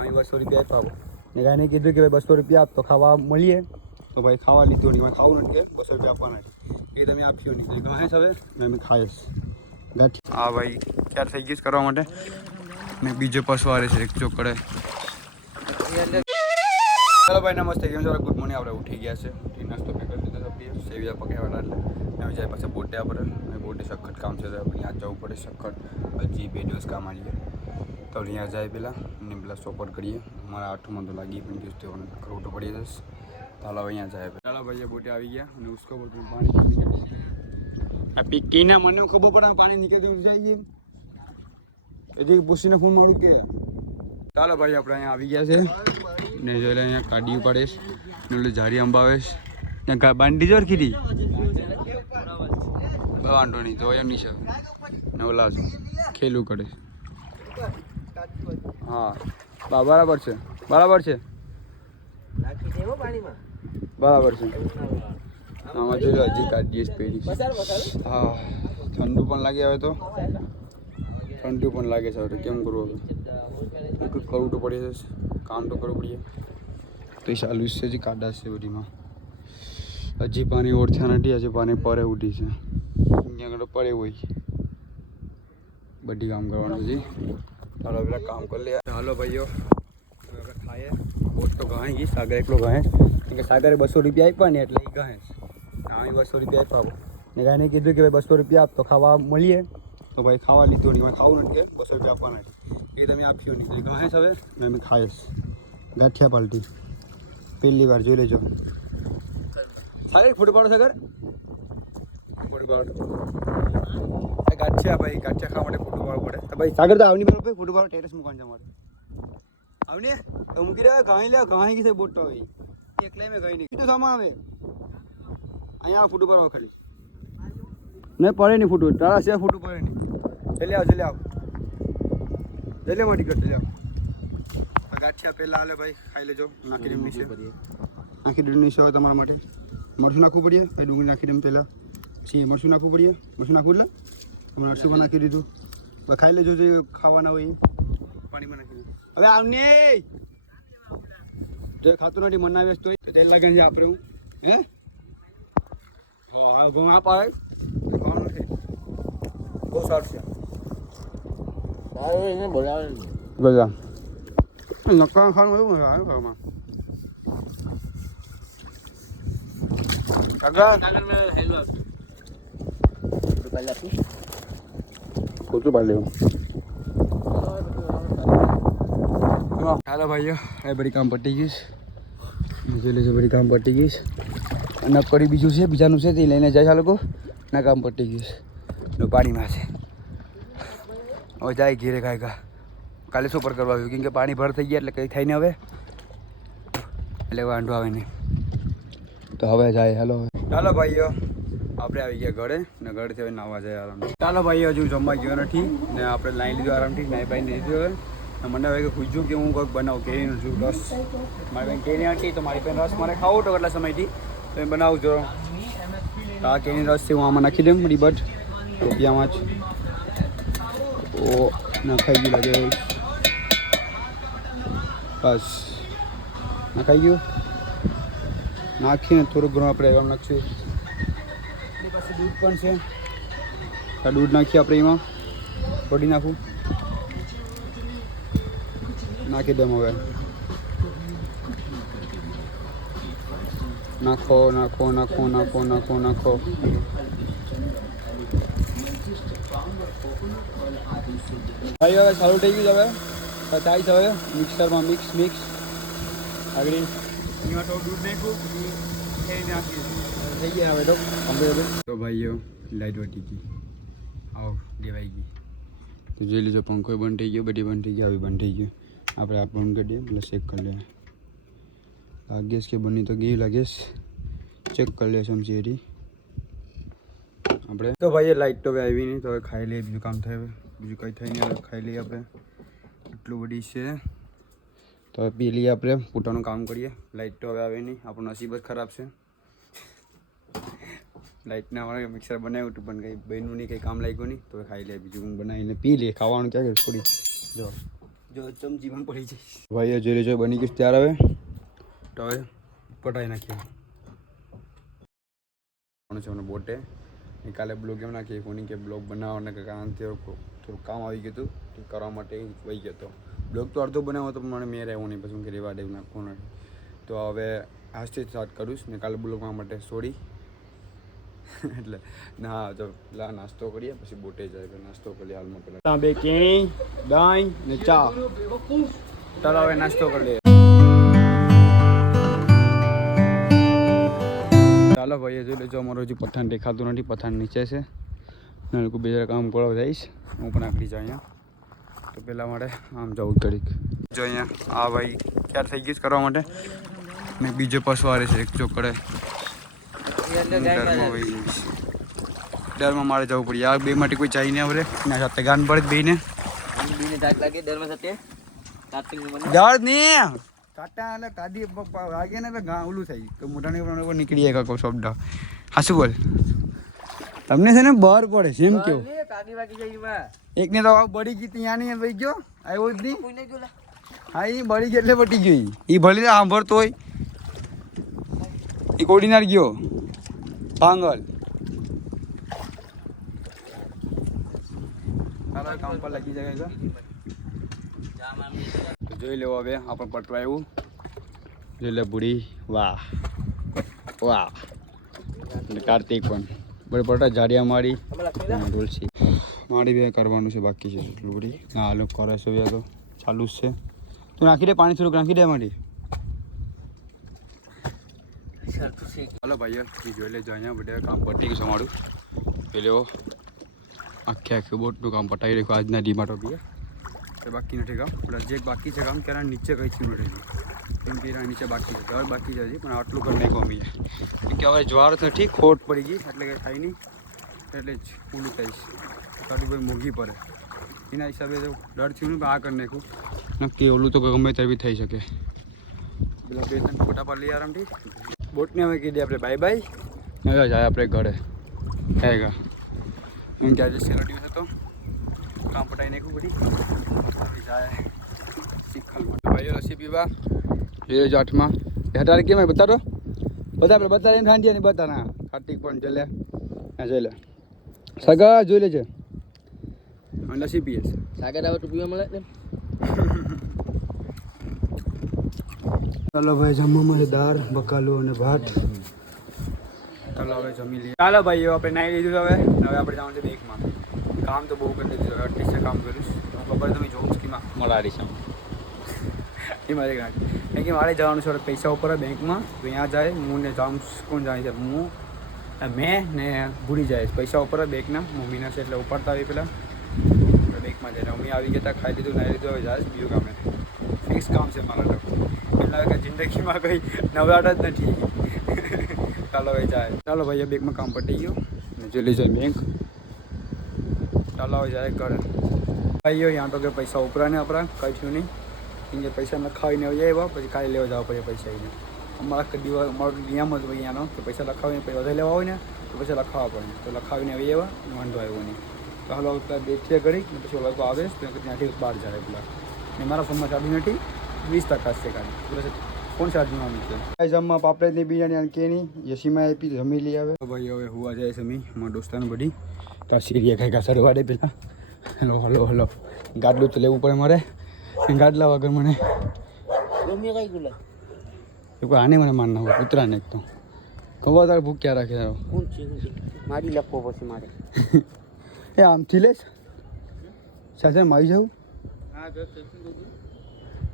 આવી 200 રૂપિયા આપ્યા ને ગાયને કીધું કે ભાઈ 200 રૂપિયા આપ તો ખાવા મળીએ તો ભાઈ ખાવા લીધું નહીં ખાવું નથી કે 200 રૂપિયા આપવાના છે એ તમે આપ્યો નહીં ગાય હવે ને અમે ખાઈશ ગાંઠી હા ભાઈ ક્યારે થઈ ગઈશ કરવા માટે ને બીજો પશુ છે એક ચોકડે ચાલો ભાઈ નમસ્તે કેમ છો ગુડ મોર્નિંગ આપણે ઉઠી ગયા છે ઉઠી નાસ્તો પે કરી દીધો આપણે સેવિયા પકાવવાના એટલે અમે જાય પાછા બોટે આપણે બોટે સખત કામ છે તો અહીંયા જવું પડે સખત હજી 2 દિવસ કામ આવીએ તો અહીંયા જાય પેલા ને પેલા સપોર્ટ કરીએ મારા 8 તો લાગી પણ દિવસ તો કરવું તો પડી જશે ચાલો અહીંયા જાય ચાલો ભાઈ બોટે આવી ગયા અને ઉસકો પર પાણી આ પીકીના મને ખબર પડે પાણી નીકળી જાય હજી પૂછીને ફોન મળું કે ચાલો ભાઈ આપણે અહીંયા આવી ગયા છે ને જોઈ અહીંયા કાઢી પાડેશ ને ઝાડી અંબાવેશ ત્યાં બાંડી જોર કીધી વાંધો નહીં તો એમ નહીં છે ને ઓલા ખેલું કરે હા બરાબર છે બરાબર છે બરાબર છે આમાં જોઈ લો હજી કાઢીએ પેઢી હા ઠંડુ પણ લાગે હવે તો ઠંડુ પણ લાગે છે હવે કેમ કરવું હવે કરવું તો પડે છે કામ તો કરવું પડે તો ચાલુ છે હજી કાઢા છે બધીમાં હજી પાણી ઓળખ્યા નથી હજી પાણી પરે ઉઠી છે અહીંયા આગળ પડે હોય બધી કામ કરવાનું હજી ચાલો પેલા કામ કરી લે હાલો ભાઈઓ ખાઈએ બોટ તો ગાય ગઈ સાગર એકલો ગાય કેમ કે સાગરે 200 રૂપિયા આપ્યા ને એટલે એ ગાય આવી 200 રૂપિયા આપ્યા ને ગાયને કીધું કે ભાઈ 200 રૂપિયા આપ તો ખાવા મળીએ તો ભાઈ ખાવા લીધું નહીં ખાવું નથી કે 200 રૂપિયા આપવાના એ તમે આપ્યો નહીં ગાય હવે ને અમે ખાઈશ ગાંઠિયા પાલટી પહેલી વાર જોઈ લેજો સાગર ફોટો પાડો સાગર ફોટો પાડો ગાંઠિયા ભાઈ ગાંઠિયા ખાવા માટે ફોટો પાડવો પડે તો ભાઈ સાગર તો આવની પર ફોટો પાડો ટેરેસ મૂકવાનું છે અમારે આવને તો મૂકી દે ગાય લે ગાય કીધે બોટ તો ભાઈ એકલે મેં ગઈ નહીં તો સામા આવે અહીંયા ફોટો પાડવા ખાલી નહીં પડે નહીં ફોટો તારા છે ફોટો પડે નહીં ચાલી આવ જલ્દી માટી કર જલ્દી આવ ગાંઠિયા પહેલાં હાલે ભાઈ ખાઈ લેજો નાખી દે નીચે નાખી દે નીચે હોય તમારા માટે મરચું નાખવું પડીએ ભાઈ ડુંગળી નાખી દે પહેલાં પછી મરચું નાખવું પડીએ મરચું નાખવું એટલે મરચું પણ નાખી દીધું હવે ખાઈ લેજો જે ખાવાના હોય પાણીમાં નાખી દે હવે આવને જો ખાતું નથી મન ના વેચતો હોય તો તેલ લાગે છે આપણે હું હે હા ઘઉં આપ આવે ખાવાનું નથી બહુ સારું છે બધા નક્કા ખાવાનું એવું આવે ઘરમાં કોચું પાડી લેવું ચાલો ભાઈઓ એ બધી કામ પટી ગઈશ જોઈ લેજો બધી કામ પટી ગઈશ અને કરી બીજું છે બીજાનું છે તે લઈને જાય લોકો ના કામ પટી ગઈશ પાણીમાં છે હવે જાય ઘેરે ખાય કાલે સુપર કરવા આવ્યું કેમ કે પાણી ભર થઈ ગયા એટલે કંઈ થાય ને હવે એટલે વાંધો આવે નહીં તો હવે જાય હેલો ચાલો ભાઈઓ આપણે આવી ગયા ઘરે ને ઘરેથી હવે નાવા જાય આરામથી ચાલો ભાઈઓ હજુ જમવા ગયો નથી ને આપણે લાવી લીધું આરામથી નાઈ પાઈને લીધું હવે મને હવે પૂછ્યું કે હું કંઈક બનાવું કેરીનું છું રસ મારી બેન કેરી હતી તો મારી બેન રસ મને ખાવો તો કેટલા સમયથી તો એ બનાવજો તો આ કેરી રસ છે હું આમાં નાખી દઉં રીબટ રૂપિયામાં જ ઓ નાખાઈ ગયું લાગે બસ નાખાઈ ગયું નાખીને થોડુંક ઘણું આપણે એવા નાખીશું એની પાસે દૂધ પણ છે આ દૂધ નાખીએ આપણે એમાં થોડી નાખું નાખી દઉં હવે નાખો નાખો નાખો નાખો નાખો નાખો ભાઈ હવે સારું થઈ ગયું હવે થાય છે હવે મિક્સરમાં મિક્સ આગળ એમાં તો દૂધ નાખ્યું નાખી થઈ ગયા હવે તો કમ્પ્લીટ તો ભાઈઓ લાઈટ વટી ગઈ આવો દેવાઈ ગઈ તો જોઈ લીધો પંખો બંધ થઈ ગયો બધી બંધ થઈ ગઈ આવી બંધ થઈ ગયું આપણે આ બંધ કરી દઈએ એટલે ચેક કરી લઈએ લાગેશ કે બની તો ગઈ લાગેશ ચેક કરી લે સમજી એરી આપણે તો ભાઈ લાઈટ તો હવે આવી નહીં તો હવે ખાઈ લઈએ બીજું કામ થાય બીજું કંઈ થાય નહીં હવે ખાઈ લઈએ આપણે એટલું બધી છે તો હવે પી લઈએ આપણે પોતાનું કામ કરીએ લાઈટ તો હવે આવે નહીં આપણું નસીબ જ ખરાબ છે લાઈટના અમારે મિક્સર બનાવ્યું હતું પણ કંઈ બન્યું નહીં કંઈ કામ લાગ્યું નહીં તો ખાઈ લે બીજું બનાવીને પી લે ખાવાનું ક્યાં થોડી જો જો ચમચીમાં પડી જઈશ ભાઈ જોઈ લેજો બની ગયું ત્યાર હવે તો હવે પટાઈ નાખીએ છે મને બોટે કાલે બ્લોગ એમ નાખીએ કોની કે બ્લોગ બનાવવાના કે કારણ થોડું કામ આવી ગયું હતું તે કરવા માટે વહી ગયો હતો બ્લોગ તો અડધો બનાવ્યો તો મને મેં રહેવું નહીં પછી હું કે રેવા દેવું નાખવું નથી તો હવે આજથી સ્ટાર્ટ કરું ને કાલે બ્લોગમાં માટે સોરી એટલે ના તો પેલા નાસ્તો કરીએ પછી બોટે જાય નાસ્તો કરીએ હાલમાં પેલા બે કેણી દહીં ને ચા ચાલો હવે નાસ્તો કરી લઈએ ચાલો ભાઈ જોઈ લેજો અમારો હજી પઠાણ દેખાતું નથી પઠાણ નીચે છે ને લોકો બીજા કામ કરવા જઈશ હું પણ આખરી જાય અહીંયા તો પેલા માટે આમ જવું ઘડીક જો અહીંયા આ ભાઈ ક્યારે થઈ ગયું કરવા માટે ને બીજો પસવારે છે એક ચોકડે ડરમાં મારે જવું પડે આ બે માટે કોઈ ચાઈ નહીં આવડે ના સાથે ગાન પડે બેને જવા નહીં કાટા એટલે કાઢી વાગે ને એટલે ઘા ઓલું થઈ તો મોટાની નીકળી જાય કાકો શબ્દ હા શું બોલ તમને છે ને બહાર પડે છે એમ કેવું એકને તો બળી ગઈ ત્યાં નહીં ભાઈ ગયો આવ્યો જ નહીં હા એ બળી ગઈ એટલે પટી ગઈ એ ભલે સાંભળતો હોય એ કોડીનાર ગયો પાંગલ કામ પર લાગી જાય તો જોઈ લેવો હવે આપણે પટવા આવ્યું જોઈ લે બુડી વાહ વાહ કાર્તિક પણ બરાબર પટા જાડિયા મારી તુલસી મારી બે કરવાનું છે બાકી છે એટલું બધી હા લોકો કરે છે બે તો ચાલુ જ છે તું નાખી દે પાણી થોડુંક નાખી દે મારી ચાલો ભાઈઓ જોઈ લેજો અહીંયા બધા કામ પટી ગયું છે મારું જોઈ લેવો આખું બોટનું કામ પટાવી રાખ્યું આજના ડીમાટો બી તો બાકી નથી કામ પ્લસ જે બાકી છે કામ ક્યારે નીચે કંઈ થયું નથી કેમ કે નીચે બાકી છે ઘર બાકી છે પણ આટલું કરી નહીં ગમી કેમ કે હવે જ્વાર નથી ખોટ પડી ગઈ એટલે કંઈ થાય નહીં એટલે જ પૂરું થઈશ થોડી ભાઈ મોંઘી પડે એના હિસાબે તો ડર થયું ને આ કરી નાખું નક્કી ઓલું તો ગમે ત્યારે બી થઈ શકે પેલા બે ત્રણ ફોટા પર લઈ આરામથી બોટને હવે કીધી આપણે બાય બાય હવે જાય આપણે ઘરે આવેગા હું કે આજે છેલ્લો દિવસ હતો કામ પટાઈ નાખ્યું બધી હવે જાય શીખલ માટે ભાઈઓ રસી પીવા જોઈએ જો 8માં હટારે કેમ બતાડો આપણે બતાડીને ખાંડીએ ને બતાના કાર્તિક પણ જોઈ લે હા જોઈ લે સગા જોઈ લેજે લસી પીએ સાગર આવે તો પીવા મળે ને ચાલો ભાઈ જમવામાં છે દાળ બકાલું અને ભાત ચાલો હવે જમી લઈએ ચાલો ભાઈ આપણે નાહી લીધું હવે આપણે જવાનું છે બેંકમાં કામ તો બહુ કરી દીધું હવે અઠીસે કામ કરીશ ખબર તમે જોઉં સ્કીમાં મળાડી છે એ મારી ગાંઠ કેમ કે મારે જવાનું છે પૈસા ઉપર બેંકમાં તો ત્યાં જાય હું ને જાઉં કોણ જાય છે મેં ને ભૂલી જાય પૈસા ઉપર બેંકના મમ્મીના છે એટલે ઉપાડતા આવી પેલા બેંકમાં જઈને મમ્મી આવી ગયા ખાઈ લીધું નાહી લીધું હવે જાય બીજું કામે ફિક્સ કામ છે મારા તો એટલે કે જિંદગીમાં કંઈ નવરાટ જ નથી ચાલો હવે જાય ચાલો ભાઈ બેંકમાં કામ પટી ગયું જોઈ લેજો બેંક ચાલો હવે જાય ઘરે ભાઈઓ ત્યાં તો કે પૈસા ઉપરા ને આપણા કંઈ થયું નહીં કેમ કે પૈસા લખાવીને આવી જાય પછી કાલે લેવા જવા પડે પૈસા એને અમારા દિવસ અમારો નિયમ જ હોય અહીંયાનો કે પૈસા લખાવીને પછી વધારે લેવા હોય ને તો પૈસા લખાવવા પડે તો લખાવીને આવી જવા વાંધો આવ્યો નહીં તો હાલો બેઠીએ ઘડી ને પછી લોકો આવે ત્યાંથી બહાર જાય પેલા ને મારા ફોનમાં ચાર્જિંગ નથી 20% છે ખાલી ફોન ચાર્જિંગમાં છે જમવા પાપડની બિરયાની કે નહીં યસીમાં આપી જમી લઈ આવે ભાઈ હવે હુવા જાય છે મી મારા દોસ્તાને બધી તાર સીરીએ કઈ કા સરવાડે પેલા હેલો હલો હલો ગાડલું તો લેવું પડે મારે ગાડલા વગર મને કોઈ આને મને માર ના હોય કૂતરાને એક તો ખબર તારે ભૂખ્યા રાખે મારી લખવો પછી મારે એ આમથી લેશ સાથે મારી જાઉં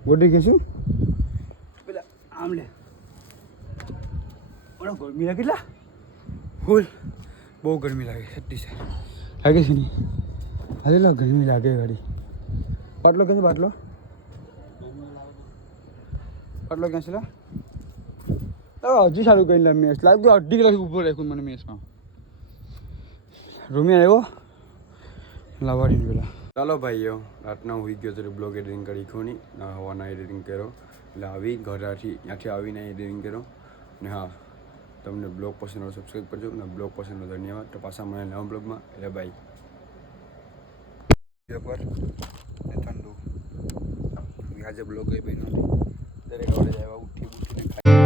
ગોડી કહેશું પેલા આમ લે ગરમી લાગે કેટલા ફૂલ બહુ ગરમી લાગે છઠ્ઠી છે લાગે છે નહીં અરે લા ગરમી લાગે ગાડી બાટલો ક્યાં છે બાટલો બાટલો ક્યાં છે લા હજી સારું કરી મેસ લાગ્યું અઢી કલાક ઉપર રાખ્યું મને મેસમાં રૂમે આવ્યો લાવાડીને પેલા ચાલો ભાઈઓ રાતના હોઈ ગયો તો બ્લોગ એડિટિંગ કરી ખોની હવાના એડિટિંગ કર્યો એટલે આવી ઘરથી ત્યાંથી આવીને એડિટિંગ કર્યો ને હા તમને બ્લોગ પસંદ હોય સબસ્ક્રાઈબ કરજો અને બ્લોગ પસંદ હોય ધન્યવાદ તો પાછા મને નવા બ્લોગમાં એટલે બાય પર ઠંડુ આજે બ્લોગ એ બન્યો દરેક આવડે જાય ઉઠીને ખાઈ